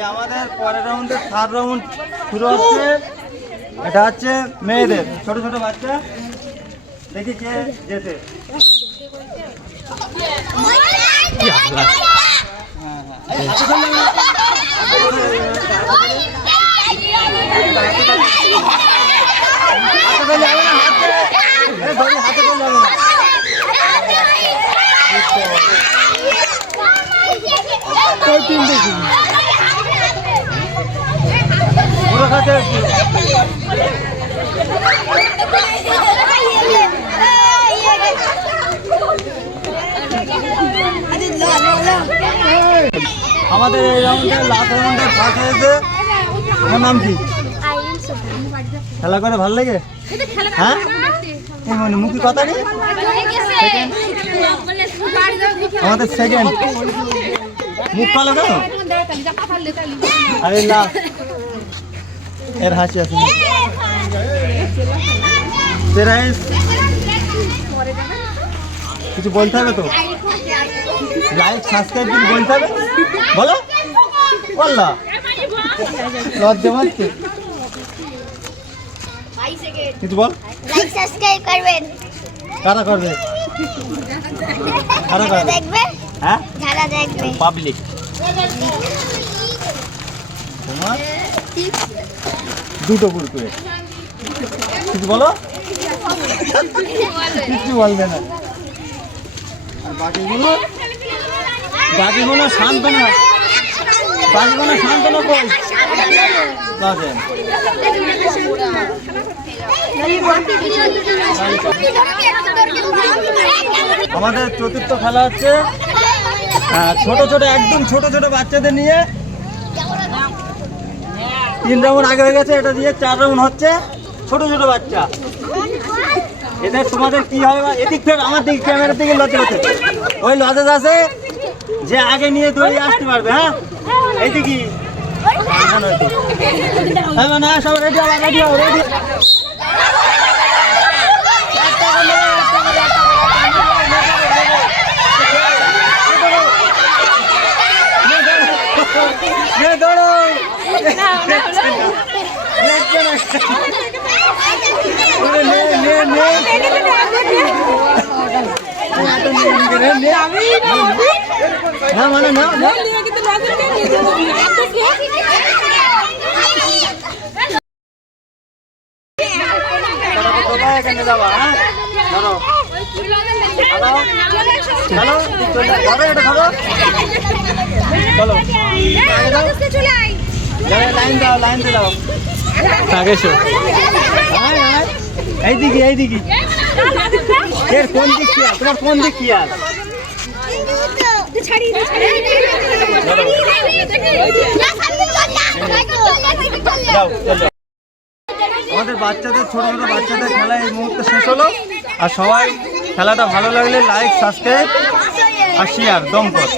রাউন্ডের third round শুরু হচ্ছে। এটা হচ্ছে মেয়েদের ছোট ছোট বাচ্চা। দেখি কে যেতে এই হাতে ধরলে না। হাতে ধরলে না হাতে এই ধরি হাতে ধরলে হবে না পুরো খাতে আমাদের এই রাউন্ডে লাস্ট রাউন্ডে ফার্স্ট হয়েছে। তোমার নাম কি? খেলা করে ভালো লাগে? হ্যাঁ? এই মানে মুখে কথা নেই? আমাদের সেকেন্ড মুখ কালো কেন? আরে লাস্ট এর হাসি আছে। কিছু বলতে হবে তো? লাইক সাবস্ক্রাইব কিছু বলতে হবে? বলো। বললা। লজ্জা মারছে কিছু বল। লাইক সাবস্ক্রাইব করবেন। কারা করবে? কারা করবে? দেখবে? হ্যাঁ? যারা দেখবে। পাবলিক তোমার? দুটো কুরকুরে কিছু বলো? কিছু বলবে না। আর বাকিগুলো? বাকিগুলো শান্ত না বাকিগুলো শান্ত না কই আমাদের চতুর্থ খেলা হচ্ছে ছোট ছোট, একদম ছোট ছোট বাচ্চাদের নিয়ে তিন রাউন্ড আগে হয়ে গেছে, এটা দিয়ে চার রাউন্ড হচ্ছে, ছোট ছোট বাচ্চা। এদের তোমাদের কি হবে এদিক থেকে, আমার দিক, ক্যামেরার দিকে লজে আছে ওই লজেজ আছে যে আগে নিয়ে দৌড়িয়ে আসতে পারবে হ্যাঁ? এইদিকে হ্যাঁ না সব রেডি রেডি রেডি নে দৌড়ো নে নে নে। নে না মানে না না কোথায় এখানে যাবা হ্যাঁ ধরো চলো ধরো এটা ধরো চলো লাইন দাও লাইন দাও আয় এইদিকে এইদিকে এর কোন দিক কি তোমার কোন দিক কি আর? যাও চলো আমাদের বাচ্চাদের ছোট ছোট বাচ্চাদের খেলা এই মুহূর্তে শেষ হলো আর সবাই খেলাটা ভালো লাগলে লাইক সাবস্ক্রাইব আর শেয়ার দম কর